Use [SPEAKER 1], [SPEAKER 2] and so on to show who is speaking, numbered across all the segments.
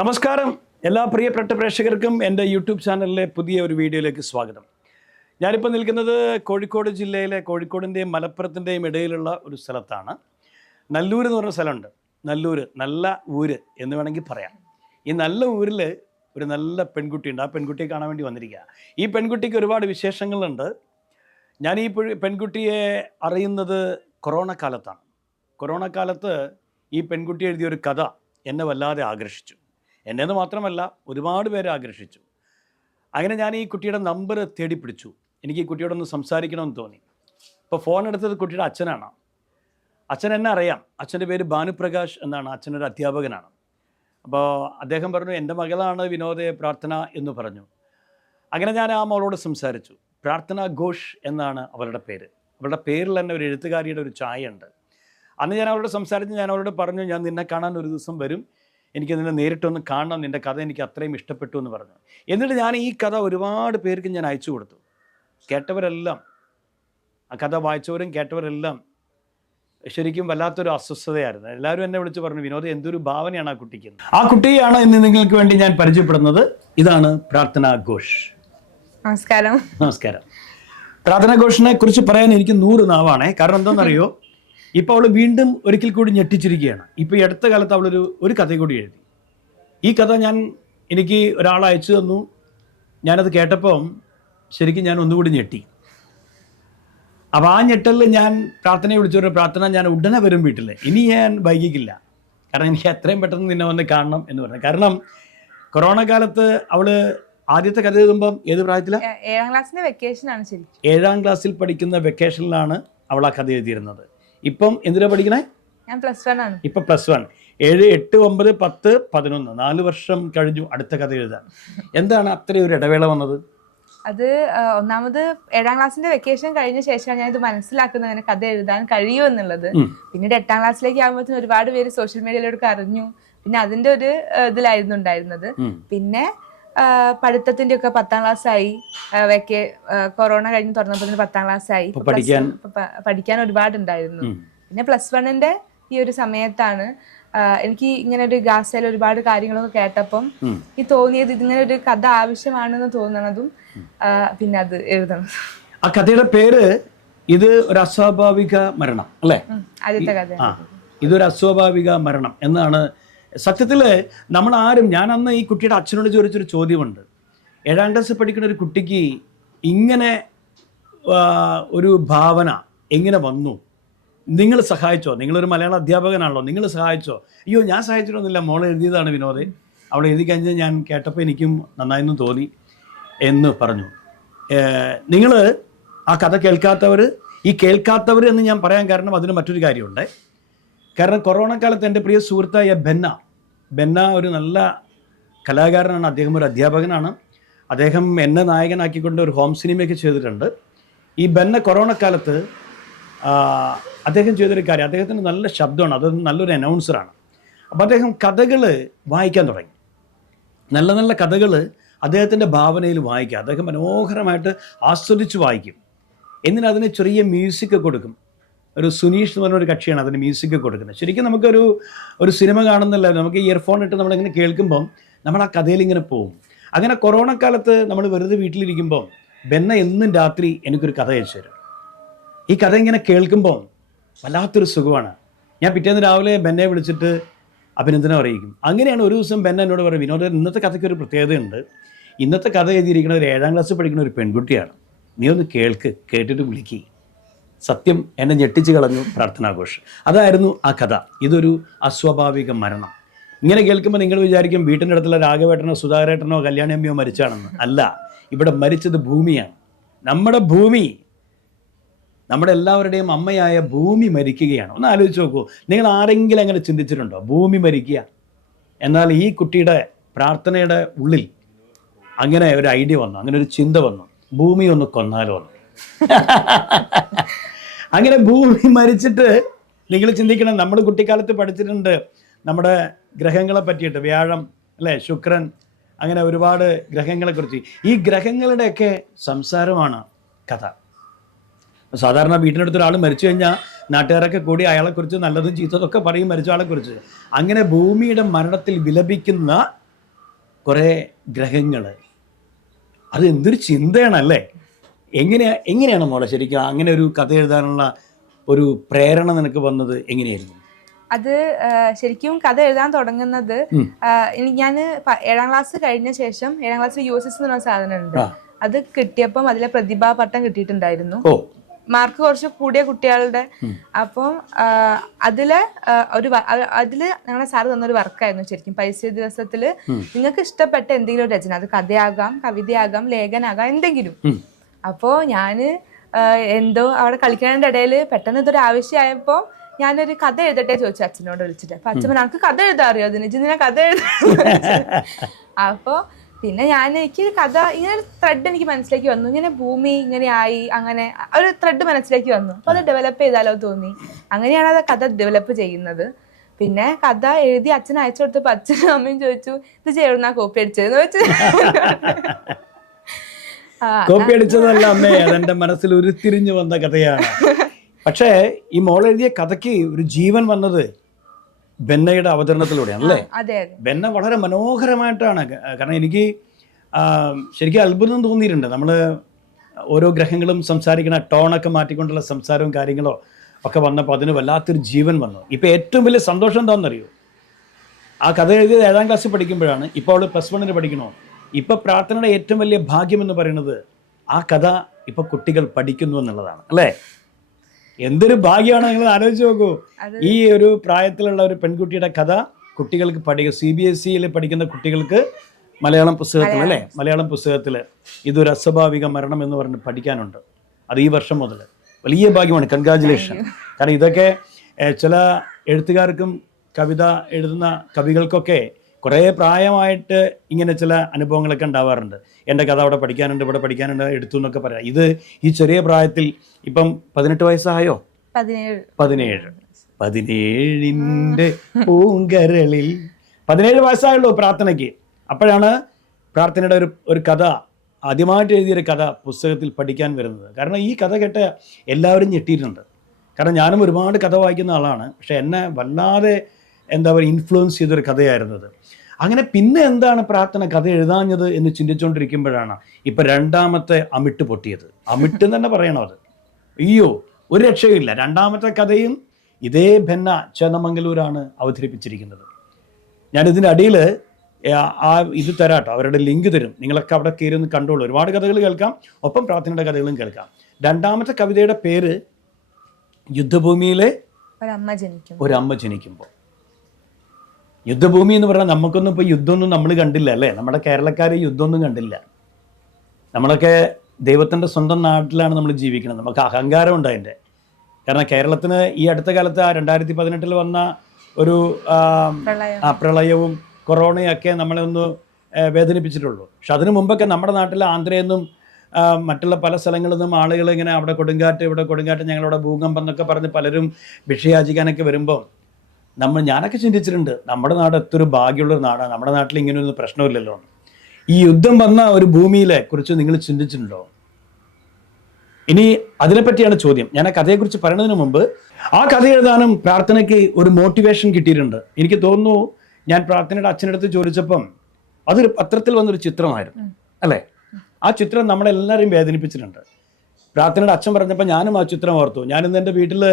[SPEAKER 1] നമസ്കാരം. എല്ലാ പ്രിയപ്പെട്ട പ്രേക്ഷകർക്കും എന്റെ യൂട്യൂബ് ചാനലിലെ പുതിയ ഒരു വീഡിയോയിലേക്ക് സ്വാഗതം. ഞാനിപ്പോൾ നിൽക്കുന്നത് കോഴിക്കോട് ജില്ലയിലെ കോഴിക്കോടിന്റെയും മലപ്പുറത്തിന്റെയും ഇടയിലുള്ള ഒരു സ്ഥലത്താണ്. നല്ലൂർ എന്ന് പറഞ്ഞ സ്ഥലമുണ്ട്. നല്ലൂർ നല്ല ഊര് എന്ന് വേണമെങ്കിൽ പറയാം. ഈ നല്ല ഊരിൽ ഒരു നല്ല പെൺകുട്ടിയുണ്ട്. ആ പെൺകുട്ടിയെ കാണാൻ വേണ്ടി വന്നിരിക്കുക. ഈ പെൺകുട്ടിക്ക് ഒരുപാട് വിശേഷങ്ങളുണ്ട്. ഞാൻ ഈ പെൺകുട്ടിയെ അറിയുന്നത് കൊറോണ കാലത്താണ്. കൊറോണ കാലത്ത് ഈ പെൺകുട്ടി എഴുതിയ ഒരു കഥ എന്നെ വല്ലാതെ ആകർഷിച്ചു. എന്നെന്ന് മാത്രമല്ല ഒരുപാട് പേരെ ആകർഷിച്ചു. അങ്ങനെ ഞാൻ ഈ കുട്ടിയുടെ നമ്പർ തേടി പിടിച്ചു. എനിക്ക് ഈ കുട്ടിയോടൊന്ന് സംസാരിക്കണമെന്ന് തോന്നി. ഇപ്പോൾ ഫോൺ എടുത്തത് കുട്ടിയുടെ അച്ഛനാണ്. അച്ഛൻ എന്നെ അറിയാം. അച്ഛന്റെ പേര് ഭാനുപ്രകാശ് എന്നാണ്. അച്ഛനൊരു അധ്യാപകനാണ്. അപ്പോൾ അദ്ദേഹം പറഞ്ഞു എന്റെ മകളാണ് വിനോദ പ്രാർത്ഥന എന്ന് പറഞ്ഞു. അങ്ങനെ ഞാൻ ആ മോളോട് സംസാരിച്ചു. പ്രാർത്ഥന ഘോഷ് എന്നാണ് അവളുടെ പേര്. അവളുടെ പേരിൽ തന്നെ ഒരു എഴുത്തുകാരിയുടെ ഒരു ചായ ഉണ്ട് അന്ന് ഞാൻ അവളോട് സംസാരിച്ച് ഞാൻ അവളോട് പറഞ്ഞു ഞാൻ നിന്നെ കാണാൻ ഒരു ദിവസം വരും. എനിക്ക് നിന്നെ നേരിട്ടൊന്ന് കാണണം നിന്റെ കഥ എനിക്ക് അത്രയും ഇഷ്ടപ്പെട്ടു എന്ന് പറഞ്ഞു. എന്നിട്ട് ഞാൻ ഈ കഥ ഒരുപാട് പേർക്ക് ഞാൻ അയച്ചു കൊടുത്തു. കേട്ടവരെല്ലാം ആ കഥ വായിച്ചവരും കേട്ടവരെല്ലാം ശരിക്കും വല്ലാത്തൊരു അസ്വസ്ഥതയായിരുന്നു. എല്ലാവരും എന്നെ വിളിച്ച് പറഞ്ഞു വിനോദം എന്തൊരു ഭാവനയാണ് ആ കുട്ടിക്ക് ആ കുട്ടിയാണ് ഇന്ന് നിങ്ങൾക്ക് വേണ്ടി ഞാൻ പരിചയപ്പെടുന്നത്. ഇതാണ് പ്രാർത്ഥന ഘോഷ്.
[SPEAKER 2] നമസ്കാരം.
[SPEAKER 1] നമസ്കാരം. പ്രാർത്ഥന ഘോഷിനെ കുറിച്ച് പറയാൻ എനിക്ക് നൂറ് നാവാണേ. കാരണം എന്താണെന്നറിയോ? ഇപ്പൊ അവൾ വീണ്ടും ഒരിക്കൽ കൂടി ഞെട്ടിച്ചിരിക്കുകയാണ്. ഇപ്പൊ ഈ അടുത്ത കാലത്ത് അവളൊരു ഒരു കഥ കൂടി എഴുതി. ഈ കഥ ഞാൻ എനിക്ക് ഒരാൾ അയച്ചു തന്നു. ഞാനത് കേട്ടപ്പം ശരിക്കും ഞാൻ ഒന്നുകൂടി ഞെട്ടി. അപ്പോൾ ആ ഞെട്ടലിൽ ഞാൻ പ്രാർത്ഥനയെ വിളിച്ചു പറഞ്ഞു പ്രാർത്ഥന ഞാൻ ഉടനെ വരും വീട്ടിൽ ഇനി ഞാൻ വൈകിക്കില്ല. കാരണം എനിക്ക് എത്രയും പെട്ടെന്ന് നിന്നെ വന്ന് കാണണം എന്ന് പറഞ്ഞു. കാരണം കൊറോണ കാലത്ത് അവൾ ആദ്യത്തെ കഥ എഴുതുമ്പം ഏത് പ്രായത്തിലാണ്
[SPEAKER 2] ഏഴാം
[SPEAKER 1] ക്ലാസ്സിൽ പഠിക്കുന്ന വെക്കേഷനിലാണ് അവൾ ആ കഥ എഴുതിയിരുന്നത്. ഇപ്പം എന്തിനാ പഠിക്കണേ?
[SPEAKER 2] ഞാൻ പ്ലസ് വൺ ആണ്.
[SPEAKER 1] ഇപ്പൊ പ്ലസ് വൺ ഏഴ് എട്ട് ഒമ്പത് പത്ത് പതിനൊന്ന്. നാല് വർഷം കഴിഞ്ഞു അടുത്ത കഥ എഴുതാൻ. എന്താണ് അത്രയും ഒരു ഇടവേള വന്നത്?
[SPEAKER 2] അത് ഒന്നാമത് ഏഴാം ക്ലാസ്സിന്റെ വെക്കേഷൻ കഴിഞ്ഞ ശേഷമാണ് ഞാൻ ഇത് മനസ്സിലാക്കുന്നത്. അങ്ങനെ കഥ എഴുതാൻ കഴിയും എന്നുള്ളത്.
[SPEAKER 1] പിന്നീട്
[SPEAKER 2] എട്ടാം ക്ലാസ്സിലേക്ക് ആകുമ്പോഴത്തേന് ഒരുപാട് പേര് സോഷ്യൽ മീഡിയയിലൂടെ അറിഞ്ഞു പിന്നെ അതിന്റെ ഒരു ഇതിലായിരുന്നു ഉണ്ടായിരുന്നത്. പിന്നെ പഠിത്തത്തിന്റെ ഒക്കെ പത്താം ക്ലാസ് ആയി വെക്കേ കൊറോണ കഴിഞ്ഞ് തുറന്നപ്പോൾ പത്താം ക്ലാസ് ആയി
[SPEAKER 1] പഠിക്കാൻ-
[SPEAKER 2] പഠിക്കാൻ ഒരുപാടുണ്ടായിരുന്നു. പിന്നെ പ്ലസ് വണ്ണിന്റെ ഈ ഒരു സമയത്താണ് എനിക്ക് ഇങ്ങനെ ഒരു ഗാസയിൽ ഒരുപാട് കാര്യങ്ങളൊക്കെ കേട്ടപ്പം ഈ തോന്നിയത് ഇതിങ്ങനെ ഒരു കഥ ആവശ്യമാണെന്ന് തോന്നണതും പിന്നെ അത് എഴുതണം.
[SPEAKER 1] ആ കഥയുടെ പേര് ഇത് ഒരു അസ്വാഭാവിക മരണം അല്ലേ?
[SPEAKER 2] ആദ്യത്തെ കഥ
[SPEAKER 1] ഇതൊരു അസ്വാഭാവിക മരണം എന്നാണ് സത്യത്തിൽ നമ്മൾ ആരും ഞാൻ അന്ന് ഈ കുട്ടിയുടെ അച്ഛനോട് ചോദിച്ചൊരു ചോദ്യമുണ്ട്. ഏഴാം ക്ലാസ് പഠിക്കുന്ന ഒരു കുട്ടിക്ക് ഇങ്ങനെ ഒരു ഭാവന എങ്ങനെ വന്നു? നിങ്ങൾ സഹായിച്ചോ? നിങ്ങളൊരു മലയാള അധ്യാപകനാണല്ലോ നിങ്ങൾ സഹായിച്ചോ? അയ്യോ ഞാൻ സഹായിച്ചിട്ടൊന്നുമില്ല മോൾ എഴുതിയതാണ് വിനോദ്. അവൾ എഴുതി കഴിഞ്ഞ് ഞാൻ കേട്ടപ്പോൾ എനിക്കും നന്നായെന്ന് തോന്നി എന്ന് പറഞ്ഞു. നിങ്ങൾ ആ കഥ കേൾക്കാത്തവർ ഈ കേൾക്കാത്തവർ എന്ന് ഞാൻ പറയാൻ കാരണം അതിന് മറ്റൊരു കാര്യമുണ്ട്. കാരണം കൊറോണ കാലത്ത് എന്റെ പ്രിയ സുഹൃത്തായ ബെന്ന ബെന്ന ഒരു നല്ല കലാകാരനാണ്. അദ്ദേഹം ഒരു അധ്യാപകനാണ്. അദ്ദേഹം എന്നെ നായകനാക്കിക്കൊണ്ട് ഒരു ഹോം സിനിമയൊക്കെ ചെയ്തിട്ടുണ്ട്. ഈ ബെന്ന കൊറോണ കാലത്ത് അദ്ദേഹം ചെയ്തൊരു കാര്യം അദ്ദേഹത്തിന് നല്ല ശബ്ദമാണ്. അത് നല്ലൊരു അനൗൺസറാണ്. അപ്പോൾ അദ്ദേഹം കഥകൾ വായിക്കാൻ തുടങ്ങി. നല്ല നല്ല കഥകൾ അദ്ദേഹത്തിന്റെ ഭാവനയിൽ വായിക്കുക. അദ്ദേഹം മനോഹരമായിട്ട് ആസ്വദിച്ച് വായിക്കും. എന്നിട്ട് അതിന് ചെറിയ മ്യൂസിക് കൊടുക്കും. ഒരു സുനീഷ് എന്ന് പറഞ്ഞ ഒരു കക്ഷിയാണ് അതിന് മ്യൂസിക് കൊടുക്കുന്നത്. ശരിക്കും നമുക്കൊരു ഒരു സിനിമ കാണുന്നില്ല നമുക്ക് ഇയർഫോൺ ഇട്ട് നമ്മളിങ്ങനെ കേൾക്കുമ്പം നമ്മൾ ആ കഥയിൽ ഇങ്ങനെ പോകും അങ്ങനെ കൊറോണ കാലത്ത് നമ്മൾ വെറുതെ വീട്ടിലിരിക്കുമ്പോൾ ബെന്ന എന്നും രാത്രി എനിക്കൊരു കഥ അയച്ചു തരും. ഈ കഥ ഇങ്ങനെ കേൾക്കുമ്പോൾ വല്ലാത്തൊരു സുഖമാണ്. ഞാൻ പിറ്റേന്ന് രാവിലെ ബെന്നെ വിളിച്ചിട്ട് അഭിനന്ദനം അറിയിക്കും. അങ്ങനെയാണ് ഒരു ദിവസം ബെന്ന എന്നോട് പറയും വിനോദ ഇന്നത്തെ കഥയ്ക്ക് ഒരു പ്രത്യേകതയുണ്ട്. ഇന്നത്തെ കഥ എഴുതിയിരിക്കുന്ന ഒരു ഏഴാം ക്ലാസ് പഠിക്കുന്ന ഒരു പെൺകുട്ടിയാണ്. നീ ഒന്ന് കേൾക്ക് കേട്ടിട്ട് വിളിക്കുക സത്യം എന്നെ ഞെട്ടിച്ച് കളഞ്ഞു പ്രാർത്ഥനാഘോഷ് അതായിരുന്നു ആ കഥ. ഇതൊരു അസ്വാഭാവിക മരണം. ഇങ്ങനെ കേൾക്കുമ്പോൾ നിങ്ങൾ വിചാരിക്കും വീട്ടിന്റെ അടുത്തുള്ള രാഘവേട്ടനോ സുധാകരേട്ടനോ കല്യാണിയമ്മയോ മരിച്ചാണെന്ന് അല്ല ഇവിടെ മരിച്ചത് ഭൂമിയാണ്. നമ്മുടെ ഭൂമി നമ്മുടെ എല്ലാവരുടെയും അമ്മയായ ഭൂമി മരിക്കുകയാണ്. ഒന്ന് ആലോചിച്ച് നോക്കൂ നിങ്ങൾ ആരെങ്കിലും അങ്ങനെ ചിന്തിച്ചിട്ടുണ്ടോ? ഭൂമി മരിക്കുക. എന്നാൽ ഈ കുട്ടിയുടെ പ്രാർത്ഥനയുടെ ഉള്ളിൽ അങ്ങനെ ഒരു ഐഡിയ വന്നു അങ്ങനെ ഒരു ചിന്ത വന്നു. ഭൂമി ഒന്ന് കൊന്നാലോ എന്ന്. അങ്ങനെ ഭൂമി മരിച്ചിട്ട് നിങ്ങൾ ചിന്തിക്കണം നമ്മൾ കുട്ടിക്കാലത്ത് പഠിച്ചിട്ടുണ്ട് നമ്മുടെ ഗ്രഹങ്ങളെ പറ്റിയിട്ട് വ്യാഴം അല്ലേ ശുക്രൻ അങ്ങനെ ഒരുപാട് ഗ്രഹങ്ങളെ കുറിച്ച് ഈ ഗ്രഹങ്ങളുടെയൊക്കെ സംസാരമാണ് കഥ. സാധാരണ വീട്ടിനടുത്ത് ഒരാൾ മരിച്ചു കഴിഞ്ഞാൽ നാട്ടുകാരൊക്കെ കൂടി അയാളെക്കുറിച്ച് നല്ലതും ചീത്തതൊക്കെ പറയും മരിച്ച ആളെക്കുറിച്ച് അങ്ങനെ ഭൂമിയുടെ മരണത്തിൽ വിലപിക്കുന്ന കുറേ ഗ്രഹങ്ങൾ അത് എന്തൊരു ചിന്തയാണല്ലേ? എങ്ങനെയാ എങ്ങനെയാണ് മോളെ ശരിക്കും അങ്ങനെ ഒരു കഥ എഴുതാനുള്ള ഒരു പ്രേരണ നിനക്ക് വന്നത് എങ്ങനെയായിരുന്നു?
[SPEAKER 2] അത് ശരിക്കും കഥ എഴുതാൻ തുടങ്ങുന്നത്
[SPEAKER 1] എനിക്ക്
[SPEAKER 2] ഞാൻ ഏഴാം ക്ലാസ് കഴിഞ്ഞ ശേഷം ഏഴാം ക്ലാസ്സിൽ യു എസ് എസ് എന്ന് പറഞ്ഞ സാധനം ഉണ്ട് അത് കിട്ടിയപ്പം അതിലെ പ്രതിഭാ പട്ടം കിട്ടിയിട്ടുണ്ടായിരുന്നു. മാർക്ക് കുറച്ച് കൂടിയ കുട്ടികളുടെ. അപ്പം അതിലെ അതിൽ ഒരു അതിൽ ഞങ്ങളുടെ സാറ് തന്നൊരു വർക്കായിരുന്നു ശരിക്കും. പൈസ ദിവസത്തിൽ നിങ്ങൾക്ക് ഇഷ്ടപ്പെട്ട എന്തെങ്കിലും ഒരു രചന അത് കഥയാകാം കവിതയാകാം ലേഖനാകാം എന്തെങ്കിലും.
[SPEAKER 1] ഉം.
[SPEAKER 2] ഞാൻ എന്തോ അവിടെ കളിക്കുന്നതിന്റെ ഇടയിൽ പെട്ടെന്ന് ഇതൊരു ആവശ്യമായപ്പോൾ ഞാനൊരു കഥ എഴുതട്ടെ ചോദിച്ചു അച്ഛനോട് വിളിച്ചിട്ട്. അപ്പൊ അച്ഛൻ നമുക്ക് കഥ എഴുതാൻ അറിയോ? അതിന് ഇതിനെ കഥ എഴുതാ അപ്പോ പിന്നെ ഞാൻ എനിക്ക് കഥ ഇങ്ങനെ ഒരു ത്രെഡ് എനിക്ക് മനസ്സിലേക്ക് വന്നു. ഇങ്ങനെ ഭൂമി ഇങ്ങനെ ആയി അങ്ങനെ ഒരു ത്രെഡ് മനസ്സിലേക്ക് വന്നു. അപ്പൊ അത് ഡെവലപ്പ് ചെയ്താലോ തോന്നി. അങ്ങനെയാണ് അത് കഥ ഡെവലപ്പ് ചെയ്യുന്നത്. പിന്നെ കഥ എഴുതി അച്ഛൻ അയച്ചു കൊടുത്തപ്പോ അച്ഛനും അമ്മയും ചോദിച്ചു ഇത് ചേർന്നാ കോപ്പി അടിച്ചതെന്ന് വെച്ച് ആ,
[SPEAKER 1] കോപ്പി അടിച്ചതല്ല അമ്മേ. അതെന്റെ മനസ്സിൽ ഉരുത്തിരിഞ്ഞു വന്ന കഥയാണ്. പക്ഷേ ഈ മോൾ എഴുതിയ കഥയ്ക്ക് ഒരു ജീവൻ വന്നത് ബെന്നയുടെ അവതരണത്തിലൂടെയാണ് അല്ലേ?
[SPEAKER 2] അതെ അതെ.
[SPEAKER 1] ബെന്ന വളരെ മനോഹരമായിട്ടാണ് കാരണം എനിക്ക് ശരിക്കും അത്ഭുതം തോന്നിയിട്ടുണ്ട്. നമ്മൾ ഓരോ ഗ്രഹങ്ങളും സംസാരിക്കുന്ന ടോണൊക്കെ മാറ്റിക്കൊണ്ടുള്ള സംസാരവും കാര്യങ്ങളോ ഒക്കെ വന്നപ്പോൾ അതിന് വല്ലാത്തൊരു ജീവൻ വന്നു. ഇപ്പം ഏറ്റവും വലിയ സന്തോഷം എന്താണെന്നറിയോ? ആ കഥ എഴുതിയത് ഏഴാം ക്ലാസ്സിൽ പഠിക്കുമ്പോഴാണ്. ഇപ്പോൾ അവൾ പ്ലസ് വണ്ണിന് പഠിക്കണോ? ഇപ്പം പ്രാർത്ഥനയുടെ ഏറ്റവും വലിയ ഭാഗ്യം എന്ന് പറയുന്നത് ആ കഥ ഇപ്പൊ കുട്ടികൾ പഠിക്കുന്നു എന്നുള്ളതാണ് അല്ലേ? എന്തൊരു ഭാഗ്യമാണ് നിങ്ങൾ ആലോചിച്ച് നോക്കൂ. ഈ ഒരു പ്രായത്തിലുള്ള ഒരു പെൺകുട്ടിയുടെ കഥ കുട്ടികൾക്ക് പഠിക്കുക സി ബി എസ് സിയിൽ പഠിക്കുന്ന കുട്ടികൾക്ക് മലയാളം പുസ്തകത്തിൽ അല്ലേ? മലയാളം. പുസ്തകത്തിൽ ഇതൊരു അസ്വാഭാവിക മരണം എന്ന് പറഞ്ഞ് പഠിക്കാനുണ്ട്. അത് ഈ വർഷം മുതൽ വലിയ ഭാഗ്യമാണ്. കൺഗ്രാചുലേഷൻ കാരണം ഇതൊക്കെ ചില എഴുത്തുകാർക്കും കവിത എഴുതുന്ന കവികൾക്കൊക്കെ കുറേ പ്രായമായിട്ട് ഇങ്ങനെ ചില അനുഭവങ്ങളൊക്കെ ഉണ്ടാവാറുണ്ട്. എന്റെ കഥ അവിടെ പഠിക്കാനുണ്ട് ഇവിടെ പഠിക്കാനുണ്ട് എടുത്തു എന്നൊക്കെ പറയാം. ഇത് ഈ ചെറിയ പ്രായത്തിൽ ഇപ്പം പതിനെട്ട് വയസ്സായോ?
[SPEAKER 2] പതിനേഴ്.
[SPEAKER 1] പതിനേഴ്. പതിനേഴിന്റെ പൂങ്കരളിൽ. പതിനേഴ് വയസ്സായുള്ളൂ പ്രാർത്ഥനയ്ക്ക്. അപ്പോഴാണ് പ്രാർത്ഥനയുടെ ഒരു ഒരു കഥ ആദ്യമായിട്ട് എഴുതിയൊരു കഥ പുസ്തകത്തിൽ പഠിക്കാൻ വരുന്നത്. കാരണം ഈ കഥ കേട്ട് എല്ലാവരും ഞെട്ടിയിട്ടുണ്ട്. കാരണം ഞാനും ഒരുപാട് കഥ വായിക്കുന്ന ആളാണ്. പക്ഷെ എന്നെ വല്ലാതെ എന്താ പറയുക ഇൻഫ്ലുവൻസ് ചെയ്തൊരു കഥയായിരുന്നത്. അങ്ങനെ പിന്നെ എന്താണ് പ്രാർത്ഥന കഥ എഴുതാഞ്ഞത് എന്ന് ചിന്തിച്ചുകൊണ്ടിരിക്കുമ്പോഴാണ് ഇപ്പൊ രണ്ടാമത്തെ അമിട്ട് പൊട്ടിയത്. അമിട്ട് തന്നെ പറയണം അത്. അയ്യോ ഒരു രക്ഷയില്ല രണ്ടാമത്തെ കഥയും ഇതേ ഭിന്ന ചേന്നമംഗലൂരാണ് അവതരിപ്പിച്ചിരിക്കുന്നത്. ഞാൻ ഇതിന്റെ അടിയിൽ ആ ഇത് തരാട്ടോ. അവരുടെ ലിങ്ക് തരും. നിങ്ങളൊക്കെ അവിടെ കയറി ഒന്ന് കണ്ടോളൂ. ഒരുപാട് കഥകൾ കേൾക്കാം. ഒപ്പം പ്രാർത്ഥനയുടെ കഥകളും കേൾക്കാം. രണ്ടാമത്തെ കവിതയുടെ പേര് യുദ്ധഭൂമിയിലെ
[SPEAKER 2] ഒരമ്മ
[SPEAKER 1] ജനിക്കുമ്പോൾ. യുദ്ധഭൂമി എന്ന് പറഞ്ഞാൽ നമുക്കൊന്നും ഇപ്പോൾ യുദ്ധമൊന്നും നമ്മൾ കണ്ടില്ല അല്ലേ? നമ്മുടെ കേരളക്കാർ യുദ്ധമൊന്നും കണ്ടില്ല. നമ്മളൊക്കെ ദൈവത്തിന്റെ സ്വന്തം നാട്ടിലാണ് നമ്മൾ ജീവിക്കുന്നത്. നമുക്ക് അഹങ്കാരം ഉണ്ട് അതിന്റെ കാരണം കേരളത്തിന് ഈ അടുത്ത കാലത്ത് ആ രണ്ടായിരത്തി പതിനെട്ടിൽ വന്ന ഒരു ആ, പ്രളയവും കൊറോണയൊക്കെ നമ്മളെ ഒന്ന് വേദനിപ്പിച്ചിട്ടുള്ളൂ. പക്ഷെ അതിനു മുമ്പൊക്കെ നമ്മുടെ നാട്ടിൽ ആന്ധ്രയിൽ നിന്നും മറ്റുള്ള പല സ്ഥലങ്ങളിൽ നിന്നും ആളുകൾ ഇങ്ങനെ അവിടെ കൊടുങ്കാറ്റ് ഇവിടെ കൊടുങ്കാറ്റ് ഞങ്ങളവിടെ ഭൂകമ്പം എന്നൊക്കെ പറഞ്ഞ് പലരും ഭിക്ഷയാചിക്കാനൊക്കെ വരുമ്പോൾ നമ്മൾ ഞാനൊക്കെ ചിന്തിച്ചിട്ടുണ്ട് നമ്മുടെ നാട് എത്തൊരു ഭാഗ്യമുള്ള നാടാണ് നമ്മുടെ നാട്ടിൽ ഇങ്ങനെയൊന്നും പ്രശ്നമില്ലല്ലോ. ഈ യുദ്ധം വന്ന ഒരു ഭൂമിയിലെ കുറിച്ച് നിങ്ങൾ ചിന്തിച്ചിട്ടുണ്ടോ? ഇനി അതിനെപ്പറ്റിയാണ് ചോദ്യം. ഞാൻ ആ കഥയെക്കുറിച്ച് പറയുന്നതിന് മുമ്പ് ആ കഥ എഴുതാനും പ്രാർത്ഥനയ്ക്ക് ഒരു മോട്ടിവേഷൻ കിട്ടിയിട്ടുണ്ട്. എനിക്ക് തോന്നുന്നു ഞാൻ പ്രാർത്ഥനയുടെ അച്ഛനടുത്ത് ചോദിച്ചപ്പം അതൊരു പത്രത്തിൽ വന്നൊരു ചിത്രമായിരുന്നു. അല്ലേ? ആ ചിത്രം നമ്മളെല്ലാവരെയും വേദനിപ്പിച്ചിട്ടുണ്ട്. പ്രാർത്ഥനയുടെ അച്ഛൻ പറഞ്ഞപ്പോൾ ഞാനും ആ ചിത്രം ഓർത്തു. ഞാനിന്ന് എന്റെ വീട്ടിൽ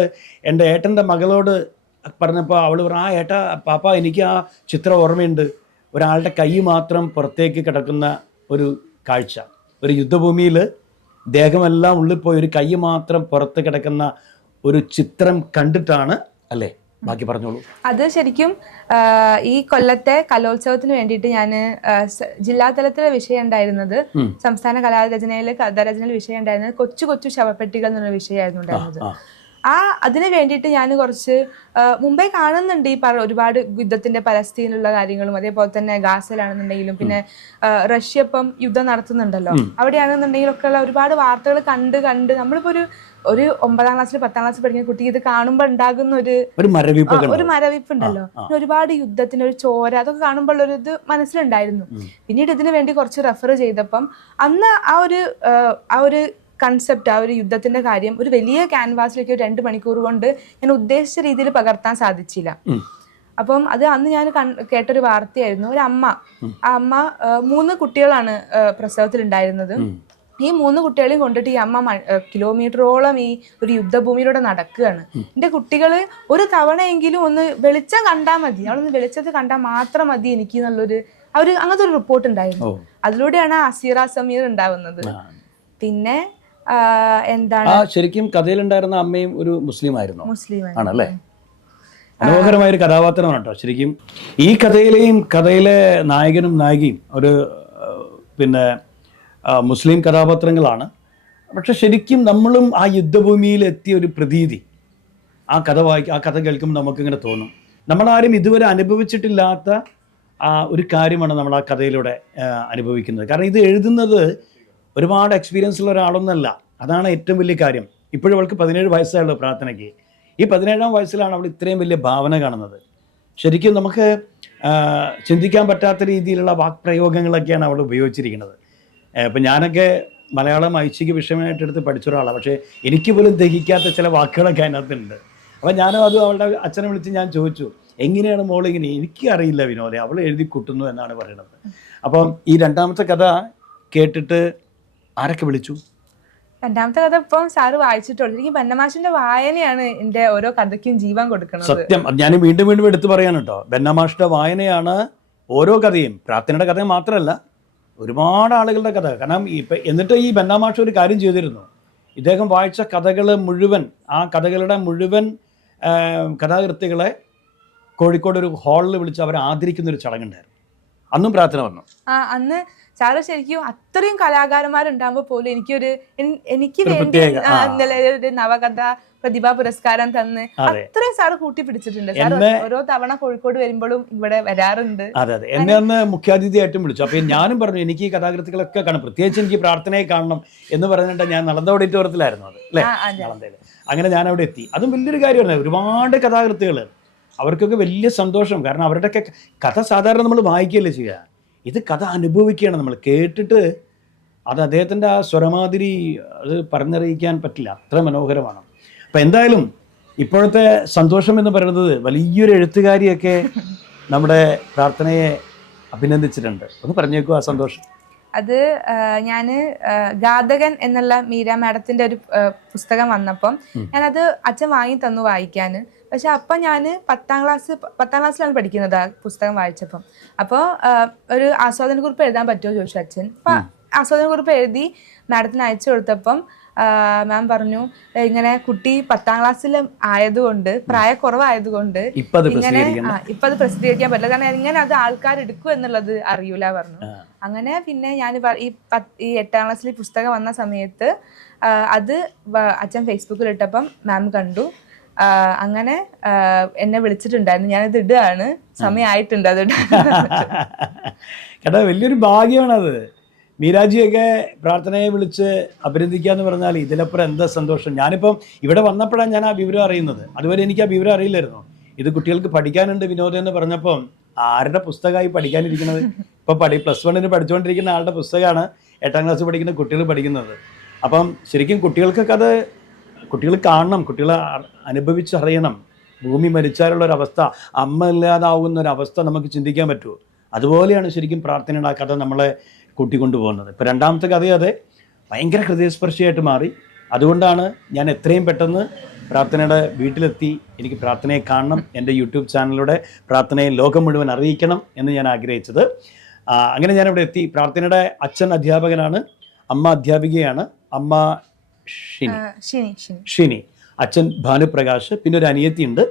[SPEAKER 1] എന്റെ ഏട്ടന്റെ മകളോട് പറഞ്ഞപ്പോൾ അവൾ പറഞ്ഞു ആ ഏട്ടാ പാപ്പ എനിക്ക് ആ ചിത്രം ഓർമ്മയുണ്ട്. ഒരാളുടെ കൈ മാത്രം പുറത്തേക്ക് കിടക്കുന്ന ഒരു കാഴ്ച. ഒരു യുദ്ധഭൂമിയിൽ ദേഹമെല്ലാം ഉള്ളിൽ പോയി ഒരു കൈ മാത്രം പുറത്ത് കിടക്കുന്ന ഒരു ചിത്രം കണ്ടിട്ടാണ് അല്ലേ? ബാക്കി പറഞ്ഞോളൂ.
[SPEAKER 2] അത് ശരിക്കും ഈ കൊല്ലത്തെ കലോത്സവത്തിന് വേണ്ടിയിട്ട് ഞാൻ ജില്ലാതലത്തിലെ വിഷയം ഉണ്ടായിരുന്നത് സംസ്ഥാന കലാരചനയിൽ കഥാരചനയിൽ വിഷയം ഉണ്ടായിരുന്നത് കൊച്ചു കൊച്ചു ശവപ്പെട്ടികൾ എന്നുള്ള വിഷയമായിരുന്നു ഉണ്ടായിരുന്നത്.
[SPEAKER 1] ആ
[SPEAKER 2] അതിനു വേണ്ടിയിട്ട് ഞാൻ കുറച്ച് മുംബൈ മുമ്പേ കാണുന്നുണ്ട് ഈ പറ ഒരുപാട് യുദ്ധത്തിന്റെ പലസ്തീനിലുള്ള കാര്യങ്ങളും അതേപോലെ തന്നെ ഗാസയിലാണെന്നുണ്ടെങ്കിലും പിന്നെ റഷ്യ ഇപ്പം യുദ്ധം നടത്തുന്നുണ്ടല്ലോ. അവിടെയാണെന്നുണ്ടെങ്കിലും ഒക്കെ ഉള്ള ഒരുപാട് വാർത്തകൾ കണ്ട് കണ്ട് നമ്മളിപ്പോ ഒരു ഒരു ഒമ്പതാം ക്ലാസ്സിൽ പത്താം ക്ലാസ്സിൽ പഠിക്കുന്ന കുട്ടി ഇത് കാണുമ്പോൾ ഉണ്ടാകുന്ന ഒരു
[SPEAKER 1] ഒരു
[SPEAKER 2] മരവിപ്പ് ഉണ്ടല്ലോ ഒരുപാട് യുദ്ധത്തിന്റെ ഒരു ചോര അതൊക്കെ കാണുമ്പോൾ ഒരു ഇത് മനസ്സിലുണ്ടായിരുന്നു. പിന്നീട് ഇതിനു വേണ്ടി കുറച്ച് റെഫർ ചെയ്തപ്പം അന്ന് ആ ഒരു ആ ഒരു കൺസെപ്റ്റ് ആ ഒരു യുദ്ധത്തിന്റെ കാര്യം ഒരു വലിയ ക്യാൻവാസിലേക്ക് ഒരു രണ്ട് മണിക്കൂർ കൊണ്ട് ഞാൻ ഉദ്ദേശിച്ച രീതിയിൽ പകർത്താൻ സാധിച്ചില്ല. അപ്പം അത് അന്ന് ഞാൻ കേട്ടൊരു വാർത്തയായിരുന്നു. ഒരു അമ്മ ആ അമ്മ മൂന്ന് കുട്ടികളാണ് പ്രസവത്തിൽ ഉണ്ടായിരുന്നത് ഈ മൂന്ന് കുട്ടികളെയും കൊണ്ടിട്ട് ഈ അമ്മ കിലോമീറ്ററോളം ഈ ഒരു യുദ്ധഭൂമിയിലൂടെ നടക്കുകയാണ്. എന്റെ കുട്ടികൾ ഒരു തവണയെങ്കിലും ഒന്ന് വെളിച്ചം കണ്ടാൽ മതി. അവളൊന്ന് വെളിച്ചത്ത് കണ്ടാൽ മാത്രം മതി എനിക്ക് എന്നുള്ളൊരു അവർ അങ്ങനത്തെ ഒരു റിപ്പോർട്ട് ഉണ്ടായിരുന്നു. അതിലൂടെയാണ് അസീറ സമീർ ഉണ്ടാവുന്നത്. പിന്നെ എന്താണ്?
[SPEAKER 1] ആ ശരിക്കും കഥയിലുണ്ടായിരുന്ന അമ്മയും ഒരു മുസ്ലിം ആയിരുന്നു
[SPEAKER 2] മുസ്ലിം
[SPEAKER 1] ആണല്ലേ? മനോഹരമായ ഒരു കഥാപാത്രമാണ് കേട്ടോ ശരിക്കും. ഈ കഥയിലെയും കഥയിലെ നായകനും നായികയും ഒരു പിന്നെ മുസ്ലിം കഥാപാത്രങ്ങളാണ്. പക്ഷെ ശരിക്കും നമ്മളും ആ യുദ്ധഭൂമിയിൽ എത്തിയ ഒരു പ്രതീതി ആ കഥ വായിക്ക ആ കഥ കേൾക്കുമ്പോൾ നമുക്കിങ്ങനെ തോന്നും. നമ്മളാരും ഇതുവരെ അനുഭവിച്ചിട്ടില്ലാത്ത ആ ഒരു കാര്യമാണ് നമ്മൾ ആ കഥയിലൂടെ അനുഭവിക്കുന്നത്. കാരണം ഇത് എഴുതുന്നത് ഒരുപാട് എക്സ്പീരിയൻസ് ഉള്ള ഒരാളൊന്നല്ല അതാണ് ഏറ്റവും വലിയ കാര്യം. ഇപ്പോഴും അവൾക്ക് പതിനേഴ് വയസ്സായുള്ളൂ പ്രാർത്ഥനയ്ക്ക്. ഈ പതിനേഴാം വയസ്സിലാണ് അവൾ ഇത്രയും വലിയ ഭാവന കാണുന്നത്. ശരിക്കും നമുക്ക് ചിന്തിക്കാൻ പറ്റാത്ത രീതിയിലുള്ള വാക്പ്രയോഗങ്ങളൊക്കെയാണ് അവൾ ഉപയോഗിച്ചിരിക്കുന്നത്. ഇപ്പം ഞാനൊക്കെ മലയാളം ഐച്ഛിക വിഷയമായിട്ട് എടുത്ത് പഠിച്ച ഒരാളാണ് പക്ഷേ എനിക്ക് പോലും ദഹിക്കാത്ത ചില വാക്കുകളൊക്കെ അതിനകത്തുണ്ട്. അപ്പം ഞാനും അത് അവളുടെ അച്ഛനെ വിളിച്ച് ഞാൻ ചോദിച്ചു എങ്ങനെയാണ് മോൾ ഇങ്ങനെ? എനിക്ക് അറിയില്ല വിനോദെ അവൾ എഴുതി കൂട്ടുന്നു എന്നാണ് പറയുന്നത്. അപ്പം ഈ രണ്ടാമത്തെ കഥ കേട്ടിട്ട് ആരൊക്കെ വിളിച്ചു?
[SPEAKER 2] രണ്ടാമത്തെ കഥ ഇപ്പം സാറ് വായിച്ചിട്ടുള്ളൂ. എനിക്ക് ബന്നമാഷിന്റെ വായനയാണ് എന്റെ ഓരോ കഥയ്ക്കും ജീവൻ കൊടുക്കുന്നത്.
[SPEAKER 1] സത്യം. ഞാൻ വീണ്ടും വീണ്ടും എടുത്തു പറയാൻ കേട്ടോ. ബന്നമാഷിന്റെ വായനയാണ് ഓരോ കഥയും. പ്രാർത്ഥനയുടെ കഥ മാത്രമല്ല ഒരുപാട് ആളുകളുടെ കഥ. കാരണം ഇപ്പം എന്നിട്ട് ഈ ബന്നമാഷ ഒരു കാര്യം ചെയ്തിരുന്നു. ഇദ്ദേഹം വായിച്ച കഥകൾ മുഴുവൻ ആ കഥകളുടെ മുഴുവൻ കഥാകൃത്തികളെ കോഴിക്കോട് ഒരു ഹാളിൽ വിളിച്ച് അവരെ ആദരിക്കുന്ന ഒരു ചടങ്ങുണ്ടായിരുന്നു. അന്നും പ്രാർത്ഥന വന്നു.
[SPEAKER 2] ആ അന്ന് സാറ് ശരിക്കും അത്രയും കലാകാരന്മാരുണ്ടാകുമ്പോൾ പോലും എനിക്കൊരു എനിക്ക്
[SPEAKER 1] ഒരു
[SPEAKER 2] വേണ്ടി ഒരു നവകഥ പ്രതിഭാ പുരസ്കാരം തന്ന്
[SPEAKER 1] അതെ.
[SPEAKER 2] അത്രയും സാറ് കൂട്ടി പിടിച്ചിട്ടുണ്ട് സാർ ഓരോ തവണ കോഴിക്കോട് വരുമ്പോഴും ഇവിടെ വരാറുണ്ട്.
[SPEAKER 1] അതെ അതെ. എന്നെ അന്ന് മുഖ്യാതിഥിയായിട്ടും വിളിച്ചു. അപ്പൊ ഞാനും പറഞ്ഞു എനിക്ക് ഈ കഥാകൃത്തുക്കളൊക്കെ കാണും പ്രത്യേകിച്ച് എനിക്ക് പ്രാർത്ഥനയെ കാണണം എന്ന് പറഞ്ഞിട്ട് ഞാൻ നളന്ത ഓഡിറ്റോറിയത്തിലായിരുന്നു അത് അല്ലേ. നളന്തയിൽ അങ്ങനെ ഞാൻ അവിടെ എത്തി. അതും വലിയൊരു കാര്യമാണ് ഒരുപാട് കഥാകൃത്തുകൾ അവർക്കൊക്കെ വലിയ സന്തോഷം. കാരണം അവരുടെയൊക്കെ കഥ സാധാരണ നമ്മൾ വായിക്കുകയല്ലേ ചെയ്യുക. ഇത് കഥ അനുഭവിക്കുകയാണ് നമ്മൾ. കേട്ടിട്ട് അത് അദ്ദേഹത്തിന്റെ ആ സ്വരമാതിരി അത് പറഞ്ഞറിയിക്കാൻ പറ്റില്ല. അത്ര മനോഹരമാണ്. അപ്പം എന്തായാലും ഇപ്പോഴത്തെ സന്തോഷം എന്ന് പറയുന്നത് വലിയൊരു എഴുത്തുകാരിയൊക്കെ നമ്മുടെ പ്രാർത്ഥനയെ അഭിനന്ദിച്ചിട്ടുണ്ട്. ഒന്ന് പറഞ്ഞേക്കൂ ആ സന്തോഷം.
[SPEAKER 2] അത് ഞാൻ ഗാതകൻ എന്നുള്ള മീര മാഡത്തിന്റെ ഒരു പുസ്തകം വന്നപ്പം ഞാനത് അച്ഛൻ വാങ്ങി തന്നു വായിക്കാൻ. പക്ഷെ അപ്പം ഞാൻ പത്താം ക്ലാസ് പത്താം ക്ലാസ്സിലാണ് പഠിക്കുന്നത് ആ പുസ്തകം വായിച്ചപ്പം. അപ്പോൾ ഒരു ആസ്വാദന കുറിപ്പ് എഴുതാൻ പറ്റുമോ ചോദിച്ചു അച്ഛൻ. അപ്പം ആസ്വാദനക്കുറിപ്പ് എഴുതി മാഡത്തിന് അയച്ചു കൊടുത്തപ്പം മാം പറഞ്ഞു ഇങ്ങനെ കുട്ടി പത്താം ക്ലാസ്സിൽ ആയതുകൊണ്ട് പ്രായക്കുറവായതുകൊണ്ട് ഇങ്ങനെ ഇപ്പം അത് പ്രസിദ്ധീകരിക്കാൻ പറ്റില്ല. കാരണം ഇങ്ങനെ അത് ആൾക്കാർ എടുക്കും എന്നുള്ളത് അറിയൂല പറഞ്ഞു. അങ്ങനെ പിന്നെ ഞാൻ ഈ പത്ത് ഈ എട്ടാം ക്ലാസ്സിൽ പുസ്തകം വന്ന സമയത്ത് അത് അച്ഛൻ ഫേസ്ബുക്കിൽ ഇട്ടപ്പം മാം കണ്ടു. അങ്ങനെ എന്നെ വിളിച്ചിട്ടുണ്ടായിരുന്നു. ഞാനിത് ഇടുകയാണ്. സമയമായിട്ടുണ്ട് അത്.
[SPEAKER 1] കേട്ടോ വലിയൊരു ഭാഗ്യമാണത്. മീരാജിയൊക്കെ പ്രാർത്ഥനയെ വിളിച്ച് അഭിനന്ദിക്കുക എന്ന് പറഞ്ഞാൽ ഇതിലപ്പുറം എന്താ സന്തോഷം? ഞാനിപ്പം ഇവിടെ വന്നപ്പോഴാണ് ഞാൻ ആ വിവരം അറിയുന്നത്. അതുവരെ എനിക്ക് ആ വിവരം അറിയില്ലായിരുന്നു. ഇത് കുട്ടികൾക്ക് പഠിക്കാനുണ്ട് വിനോദം എന്ന് പറഞ്ഞപ്പം ആരുടെ പുസ്തകമായി പഠിക്കാനിരിക്കുന്നത്? ഇപ്പം പഠി പ്ലസ് വണ്ണിന് പഠിച്ചുകൊണ്ടിരിക്കുന്ന ആളുടെ പുസ്തകമാണ് എട്ടാം ക്ലാസ് പഠിക്കുന്ന കുട്ടികൾ പഠിക്കുന്നത്. അപ്പം ശരിക്കും കുട്ടികൾക്കൊക്കെ അത് കുട്ടികൾ കാണണം കുട്ടികളെ അനുഭവിച്ചറിയണം. ഭൂമി മരിച്ചാലുള്ള ഒരു അവസ്ഥ അമ്മ ഇല്ലാതാവുന്ന ഒരു അവസ്ഥ നമുക്ക് ചിന്തിക്കാൻ പറ്റുമോ? അതുപോലെയാണ് ശരിക്കും പ്രാർത്ഥനയുടെ ആ കഥ നമ്മളെ കൂട്ടിക്കൊണ്ടു പോകുന്നത് ഇപ്പം രണ്ടാമത്തെ കഥ അതെ ഭയങ്കര ഹൃദയസ്പർശിയായിട്ട് മാറി. അതുകൊണ്ടാണ് ഞാൻ എത്രയും പെട്ടെന്ന് പ്രാർത്ഥനയുടെ വീട്ടിലെത്തി എനിക്ക് പ്രാർത്ഥനയെ കാണണം എന്റെ യൂട്യൂബ് ചാനലിലൂടെ പ്രാർത്ഥനയെ ലോകം മുഴുവൻ അറിയിക്കണം എന്ന് ഞാൻ ആഗ്രഹിച്ചത്. അങ്ങനെ ഞാനിവിടെ എത്തി. പ്രാർത്ഥനയുടെ അച്ഛൻ അധ്യാപകനാണ് അമ്മ അധ്യാപികയാണ്. അമ്മ ഷിനി. ഷിനി അച്ഛൻ ഭാനുപ്രകാശ് പിന്നെ ഒരു അനിയത്തി ഉണ്ട്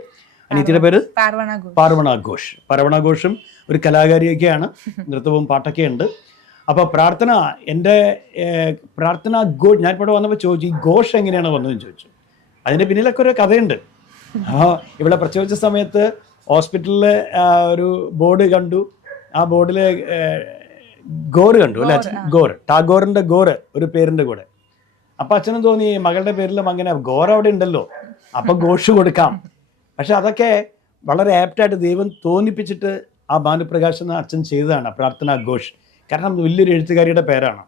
[SPEAKER 1] അനിയത്തിയുടെ പേര്?
[SPEAKER 2] പാർവണ ഗു
[SPEAKER 1] പാർവണ ഘോഷ്. പാർവണ ഘോഷും ഒരു കലാകാരിയൊക്കെയാണ്. നൃത്തവും പാട്ടൊക്കെ ഉണ്ട്. അപ്പോൾ പ്രാർത്ഥന എന്റെ പ്രാർത്ഥന ഘോഷ് ഞാൻ ഇവിടെ വന്നപ്പോൾ ചോദിച്ചു ഈ ഘോഷ് എങ്ങനെയാണ് വന്നതെന്ന് ചോദിച്ചു. അതിന്റെ പിന്നിലൊക്കെ ഒരു കഥയുണ്ട്. ആ ഇവിടെ പ്രസവിച്ച സമയത്ത് ഹോസ്പിറ്റലിൽ ഒരു ബോർഡ് കണ്ടു. ആ ബോർഡിൽ ഗോർ കണ്ടു അല്ലെ? ഗോർ ടാഗോറിന്റെ ഗോർ ഒരു പേരിന്റെ കൂടെ. അപ്പൊ അച്ഛനും തോന്നി മകളുടെ പേരിലും അങ്ങനെ ഗോര അവിടെ ഉണ്ടല്ലോ. അപ്പൊ ഘോഷ് കൊടുക്കാം. പക്ഷെ അതൊക്കെ വളരെ ആപ്റ്റായിട്ട് ദൈവം തോന്നിപ്പിച്ചിട്ട് ആ ഭാനുപ്രകാശ് എന്ന അച്ഛൻ ചെയ്തതാണ് പ്രാർത്ഥന ഘോഷ്. കാരണം വലിയൊരു എഴുത്തുകാരിയുടെ പേരാണ്.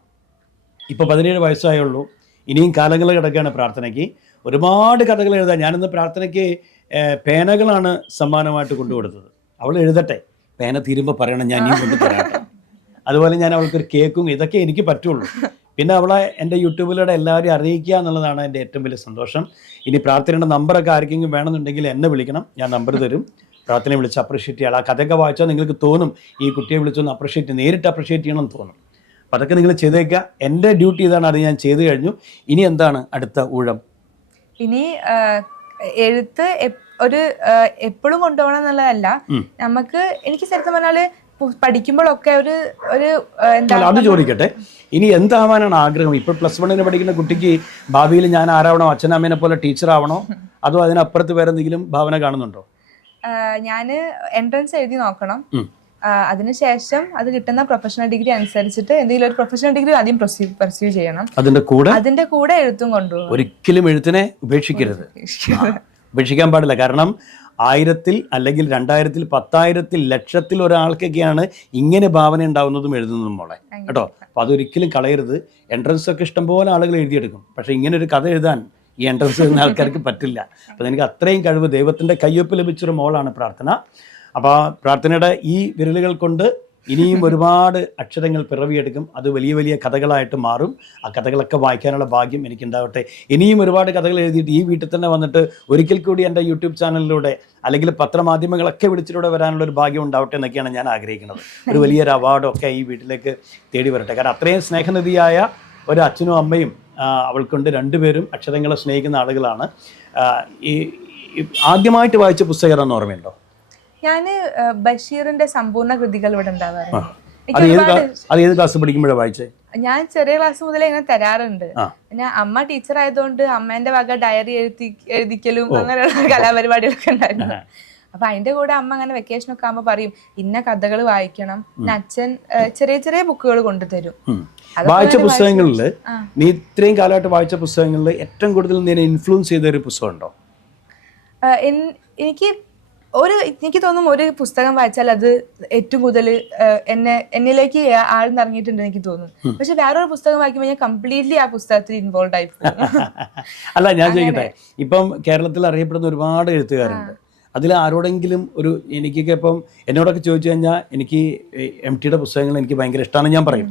[SPEAKER 1] ഇപ്പോൾ പതിനേഴ് വയസ്സായുള്ളൂ. ഇനിയും കാലങ്ങൾ കിടക്കുകയാണ് പ്രാർത്ഥനയ്ക്ക്. ഒരുപാട് കഥകൾ എഴുതാൻ ഞാനിന്ന് പ്രാർത്ഥനയ്ക്ക് പേനകളാണ് സമ്മാനമായിട്ട് കൊണ്ടുകൊടുത്തത്. അവൾ എഴുതട്ടെ. പേന തീരുമ്പോൾ പറയണം ഞാൻ ഇനിയും കൊണ്ട് അതുപോലെ ഞാൻ അവൾക്കൊരു കേക്കും ഇതൊക്കെ എനിക്ക് പറ്റുള്ളൂ. പിന്നെ അവളെ എന്റെ യൂട്യൂബിലൂടെ എല്ലാവരും അറിയിക്കുക എന്നുള്ളതാണ് എന്റെ ഏറ്റവും വലിയ സന്തോഷം. ഇനി പ്രാർത്ഥനയുടെ നമ്പറൊക്കെ ആർക്കെങ്കിലും വേണമെന്നുണ്ടെങ്കിൽ എന്നെ വിളിക്കണം. ഞാൻ നമ്പർ തരും. പ്രാർത്ഥനയെ വിളിച്ച് അപ്രിഷ്യേറ്റ് ചെയ്യാം. ആ കഥയൊക്കെ വായിച്ചാൽ നിങ്ങൾക്ക് തോന്നും ഈ കുട്ടിയെ വിളിച്ചൊന്ന് അപ്രിഷ്യേറ്റ് നേരിട്ട് അപ്രിഷ്യേറ്റ് ചെയ്യണം തോന്നും. അപ്പോൾ അതൊക്കെ നിങ്ങൾ ചെയ്തേക്കുക എന്റെ ഡ്യൂട്ടി ഇതാണ് അത് ഞാൻ ചെയ്തു കഴിഞ്ഞു. ഇനി എന്താണ് അടുത്ത ഊഴം?
[SPEAKER 2] ഇനി എഴുത്ത് ഒരു എപ്പോഴും കൊണ്ടുപോകണം എന്നുള്ളതല്ല. നമുക്ക് എനിക്ക് ശരിക്കും പറഞ്ഞാൽ പഠിക്കുമ്പോഴൊക്കെ ഒരു ഒരു എന്താ
[SPEAKER 1] അത് ചോദിക്കട്ടെ. ഇനി എന്താവാനാണ് ആഗ്രഹം? ഇപ്പോൾ പ്ലസ് വണ്ണിന് പഠിക്കുന്ന കുട്ടിക്ക് ഭാവിയിൽ ഞാൻ ആരാവണോ? അച്ഛനമ്മേനെ പോലെ ടീച്ചർ ആവണോ? അതോ അതിനപ്പുറത്ത് വേറെ എന്തെങ്കിലും ഭാവന കാണുന്നുണ്ടോ?
[SPEAKER 2] ഞാൻ ഞാൻ എൻട്രൻസ് എഴുതി നോക്കണം. അതിനുശേഷം അത് കിട്ടുന്ന പ്രൊഫഷണൽ ഡിഗ്രി അനുസരിച്ചിട്ട് എന്തെങ്കിലും ഒരു പ്രൊഫഷണൽ ഡിഗ്രി ആദ്യം പെർസ്യൂ ചെയ്യണം.
[SPEAKER 1] അതിന്റെ കൂടെ?
[SPEAKER 2] അതിന്റെ കൂടെ എഴുത്തും കൊണ്ടുപോകും
[SPEAKER 1] ഒരിക്കലും എഴുത്തിനെ ഉപേക്ഷിക്കരുത്. ഉപേക്ഷിക്കാൻ പാടില്ല. കാരണം ആയിരത്തിൽ അല്ലെങ്കിൽ രണ്ടായിരത്തിൽ പത്തായിരത്തിൽ ലക്ഷത്തിൽ ഒരാൾക്കൊക്കെയാണ് ഇങ്ങനെ ഭാവന ഉണ്ടാവുന്നതും എഴുതുന്നതും മോളെ. കേട്ടോ? അപ്പൊ അതൊരിക്കലും കളയരുത്. എൻട്രൻസ് ഒക്കെ ഇഷ്ടംപോലെ ആളുകൾ എഴുതിയെടുക്കും. പക്ഷേ ഇങ്ങനെ ഒരു കഥ എഴുതാൻ ഈ എൻട്രൻസ് എഴുതുന്ന ആൾക്കാർക്ക് പറ്റില്ല. അപ്പൊ എനിക്ക് അത്രയും കഴിവ് ദൈവത്തിന്റെ കയ്യൊപ്പ് ലഭിച്ചൊരു മോളാണ് പ്രാർത്ഥന. അപ്പോൾ പ്രാർത്ഥനയുടെ ഈ വിരലുകൾ കൊണ്ട് ഇനിയും ഒരുപാട് അക്ഷരങ്ങൾ പിറവിയെടുക്കും. അത് വലിയ വലിയ കഥകളായിട്ട് മാറും. ആ കഥകളൊക്കെ വായിക്കാനുള്ള ഭാഗ്യം എനിക്കുണ്ടാവട്ടെ. ഇനിയും ഒരുപാട് കഥകൾ എഴുതിയിട്ട് ഈ വീട്ടിൽ തന്നെ വന്നിട്ട് ഒരിക്കൽ കൂടി എന്റെ യൂട്യൂബ് ചാനലിലൂടെ അല്ലെങ്കിൽ പത്രമാധ്യമങ്ങളൊക്കെ വിളിച്ചിലൂടെ വരാനുള്ള ഒരു ഭാഗ്യം ഉണ്ടാവട്ടെ എന്നൊക്കെയാണ് ഞാൻ ആഗ്രഹിക്കുന്നത്. ഒരു വലിയൊരു അവാർഡൊക്കെ ഈ വീട്ടിലേക്ക് തേടി വരട്ടെ. കാരണം അത്രയും സ്നേഹനിധിയായ ഒരു അച്ഛനും അമ്മയും അവൾക്കുണ്ട്. രണ്ടുപേരും അക്ഷരങ്ങളെ സ്നേഹിക്കുന്ന ആളുകളാണ്. ഈ ആദ്യമായിട്ട് വായിച്ച പുസ്തകം ഏതാണെന്ന് ഓർമ്മയുണ്ടോ?
[SPEAKER 2] ആ, ബഷീറിന്റെ സമ്പൂർണ കൃതികൾ ഇവിടെ ഉണ്ടാവാറുണ്ട്.
[SPEAKER 1] അത് ഏത് അത് ഏത് ക്ലാസ് പഠിക്കുമ്പോഴാണ് വായിച്ചേ?
[SPEAKER 2] ഞാൻ ചെറിയ ക്ലാസ് മുതൽ ഇങ്ങനെ തരാറുണ്ട്.
[SPEAKER 1] ഞാൻ
[SPEAKER 2] പിന്നെ അമ്മ ടീച്ചർ ആയതുകൊണ്ട് അമ്മേന്റെ വക ഡയറി എഴുതി എഴുതിക്കലും അങ്ങനെയുള്ള കലാപരിപാടികളൊക്കെ ഉണ്ടായിരുന്നു. അപ്പൊ അതിന്റെ കൂടെ അമ്മ അങ്ങനെ വെക്കേഷൻ ഒക്കെ ആകുമ്പോ പറയും ഇന്ന കഥകൾ വായിക്കണം. അച്ഛൻ ചെറിയ ചെറിയ ബുക്കുകൾ കൊണ്ടുതരും.
[SPEAKER 1] വായിച്ച പുസ്തകങ്ങളിൽ നീ ഇത്രയും കാലമായിട്ട് വായിച്ച പുസ്തകങ്ങളിൽ ഏറ്റവും കൂടുതൽ നിന്നെ ഇൻഫ്ലുവൻസ് ചെയ്ത ഒരു പുസ്തകം ഉണ്ടോ?
[SPEAKER 2] എനിക്ക് ഒരു എനിക്ക് തോന്നും ഒരു പുസ്തകം വായിച്ചാൽ അത് ഏറ്റവും കൂടുതൽ എന്നെ എന്നിലേക്ക് ആഴ്ന്നിറങ്ങിയിട്ടുണ്ട് എനിക്ക് തോന്നുന്നു. പക്ഷെ വേറൊരു പുസ്തകം വായിക്കുമ്പോൾ ഞാൻ കംപ്ലീറ്റ്ലി ആ പുസ്തകത്തിൽ ഇൻവോൾവ് ആയി
[SPEAKER 1] അല്ല ഞാൻ ചോദിക്കട്ടെ? ഇപ്പം കേരളത്തിൽ അറിയപ്പെടുന്ന ഒരുപാട് എഴുത്തുകാരുണ്ട്. അതിൽ ആരോടെങ്കിലും ഒരു എനിക്കൊക്കെ ഇപ്പം എന്നോടൊക്കെ ചോദിച്ചു കഴിഞ്ഞാൽ എനിക്ക് എം ടിയുടെ പുസ്തകങ്ങൾ എനിക്ക് ഭയങ്കര ഇഷ്ടമാണ് ഞാൻ പറയും.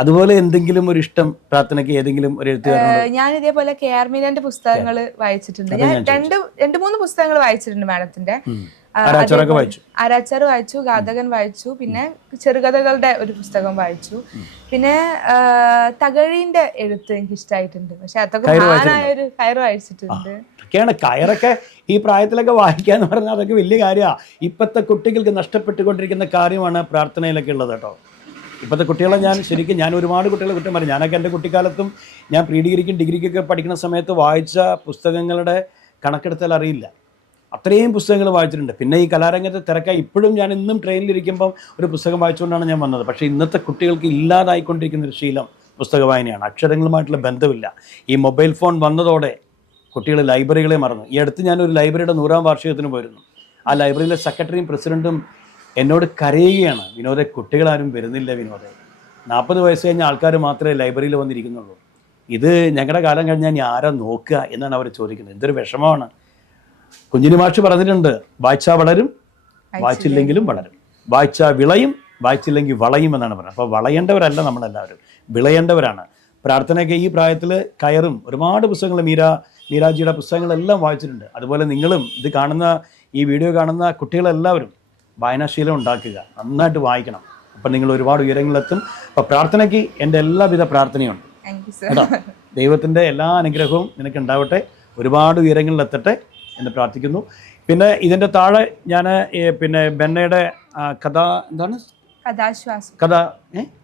[SPEAKER 1] അതുപോലെ എന്തെങ്കിലും ഒരു ഇഷ്ടം പ്രാർത്ഥനയ്ക്ക് ഏതെങ്കിലും ഒരു എഴുത്തുകാരനോട്?
[SPEAKER 2] ഞാൻ ഇതേപോലെ കെ ആർ മീനന്റെ പുസ്തകങ്ങൾ വായിച്ചിട്ടുണ്ട്. ഞാൻ രണ്ട് രണ്ട് മൂന്ന് പുസ്തകങ്ങൾ വായിച്ചിട്ടുണ്ട് മാഡത്തിന്റെ.
[SPEAKER 1] ആരാച്ചാറൊക്കെ വായിച്ചു?
[SPEAKER 2] ആരാച്ചാർ വായിച്ചു ഘാതകൻ വായിച്ചു പിന്നെ ചെറുകഥകളുടെ ഒരു പുസ്തകം വായിച്ചു. പിന്നെ തകഴിന്റെ എഴുത്ത് എനിക്ക് ഇഷ്ടമായിട്ടുണ്ട് പക്ഷെ അതൊക്കെ മഹാനായ ഒരു കയറ് വായിച്ചിട്ടുണ്ട്.
[SPEAKER 1] ഒക്കെയാണ്. കയറൊക്കെ ഈ പ്രായത്തിലൊക്കെ വായിക്കുക എന്ന് പറഞ്ഞാൽ അതൊക്കെ വലിയ കാര്യമാണ് ഇപ്പോഴത്തെ കുട്ടികൾക്ക് നഷ്ടപ്പെട്ടുകൊണ്ടിരിക്കുന്ന കാര്യമാണ് പ്രാർത്ഥനയിലൊക്കെ ഉള്ളത് കേട്ടോ. ഇപ്പോഴത്തെ കുട്ടികളെ ഞാൻ ശരിക്കും ഞാൻ ഒരുപാട് കുട്ടികളെ കുറ്റം പറയും. ഞാനൊക്കെ എന്റെ കുട്ടിക്കാലത്തും ഞാൻ പ്രീ ഡിഗ്രിക്കും ഡിഗ്രിക്കൊക്കെ പഠിക്കുന്ന സമയത്ത് വായിച്ച പുസ്തകങ്ങളുടെ കണക്കെടുത്താൽ അറിയില്ല. അത്രയും പുസ്തകങ്ങൾ വായിച്ചിട്ടുണ്ട്. പിന്നെ ഈ കലാരംഗത്തെ തിരക്കായി ഇപ്പോഴും ഞാൻ ഇന്നും ട്രെയിനിലിരിക്കുമ്പം ഒരു പുസ്തകം വായിച്ചുകൊണ്ടാണ് ഞാൻ വന്നത്. പക്ഷേ ഇന്നത്തെ കുട്ടികൾക്ക് ഇല്ലാതായിക്കൊണ്ടിരിക്കുന്ന ഒരു ശീലം പുസ്തക വായനയാണ്. അക്ഷരങ്ങളുമായിട്ടുള്ള ബന്ധമില്ല. ഈ മൊബൈൽ ഫോൺ വന്നതോടെ കുട്ടികൾ ലൈബ്രറികളെ മറന്നു. ഈ അടുത്ത് ഞാനൊരു ലൈബ്രറിയുടെ നൂറാം വാർഷികത്തിന് പോയിരുന്നു. ആ ലൈബ്രറിയിലെ സെക്രട്ടറിയും പ്രസിഡന്റും എന്നോട് കരയുകയാണ്. വിനോദ കുട്ടികളാരും വരുന്നില്ല വിനോദ. നാൽപ്പത് വയസ്സ് കഴിഞ്ഞ ആൾക്കാർ മാത്രമേ ലൈബ്രറിയിൽ വന്നിരിക്കുന്നുള്ളൂ. ഇത് ഞങ്ങളുടെ കാലം കഴിഞ്ഞാൽ ഇനി ആരാ നോക്കുക എന്നാണ് അവർ ചോദിക്കുന്നത്. എന്തൊരു വിഷമമാണ്. കുഞ്ഞിനി മാഷ് പറഞ്ഞിട്ടുണ്ട് വായിച്ചാൽ വളരും വായിച്ചില്ലെങ്കിലും വളരും. വായിച്ചാൽ വിളയും വായിച്ചില്ലെങ്കിൽ വളയും എന്നാണ് പറയുന്നത് അപ്പോൾ വളയേണ്ടവരല്ല നമ്മളെല്ലാവരും. വിളയേണ്ടവരാണ്. പ്രാർത്ഥനയൊക്കെ ഈ പ്രായത്തിൽ കയറും. ഒരുപാട് പുസ്തകങ്ങൾ മീര മീരാജിയുടെ പുസ്തകങ്ങളെല്ലാം വായിച്ചിട്ടുണ്ട്. അതുപോലെ നിങ്ങളും ഇത് കാണുന്ന ഈ വീഡിയോ കാണുന്ന കുട്ടികളെല്ലാവരും വായനാശീലം ഉണ്ടാക്കുക. നന്നായിട്ട് വായിക്കണം. അപ്പം നിങ്ങൾ ഒരുപാട് ഉയരങ്ങളിലെത്തും. അപ്പോൾ പ്രാർത്ഥനയ്ക്ക് എന്റെ എല്ലാവിധ പ്രാർത്ഥനയുണ്ട്. കേട്ടോ? ദൈവത്തിന്റെ എല്ലാ അനുഗ്രഹവും നിനക്ക് ഉണ്ടാവട്ടെ. ഒരുപാട് ഉയരങ്ങളിലെത്തട്ടെ എന്ന് പ്രാർത്ഥിക്കുന്നു. പിന്നെ ഇതിന്റെ താഴെ ഞാൻ പിന്നെ ബെന്നയുടെ കഥ എന്താണ്?
[SPEAKER 2] കഥാശ്വാസം.
[SPEAKER 1] കഥ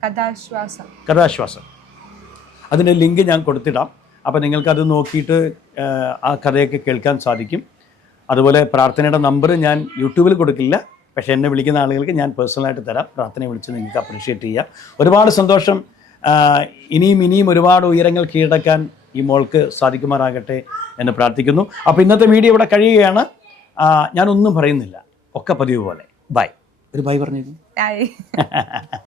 [SPEAKER 2] കഥാശ്വാസം.
[SPEAKER 1] കഥാശ്വാസം. അതിന്റെ ലിങ്ക് ഞാൻ കൊടുത്തിടാം. അപ്പോൾ നിങ്ങൾക്കത് നോക്കിയിട്ട് ആ കഥയൊക്കെ കേൾക്കാൻ സാധിക്കും. അതുപോലെ പ്രാർത്ഥനയുടെ നമ്പർ ഞാൻ യൂട്യൂബിൽ കൊടുക്കില്ല. പക്ഷേ എന്നെ വിളിക്കുന്ന ആളുകൾക്ക് ഞാൻ പേഴ്സണലായിട്ട് തരാം. പ്രാർത്ഥനയെ വിളിച്ച് നിങ്ങൾക്ക് അപ്രീഷിയേറ്റ് ചെയ്യാം. ഒരുപാട് സന്തോഷം. ഇനിയും ഇനിയും ഒരുപാട് ഉയരങ്ങൾ കീഴടക്കാൻ ഈ മോൾക്ക് സാധിക്കുമാറാകട്ടെ എന്ന് പ്രാർത്ഥിക്കുന്നു. അപ്പോൾ ഇന്നത്തെ വീഡിയോ ഇവിടെ കഴിയുകയാണ്. ഞാനൊന്നും പറയുന്നില്ല. ഒക്കെ പതിവ് പോലെ. ബൈ. ഒരു ബൈ
[SPEAKER 2] പറഞ്ഞിരുന്നു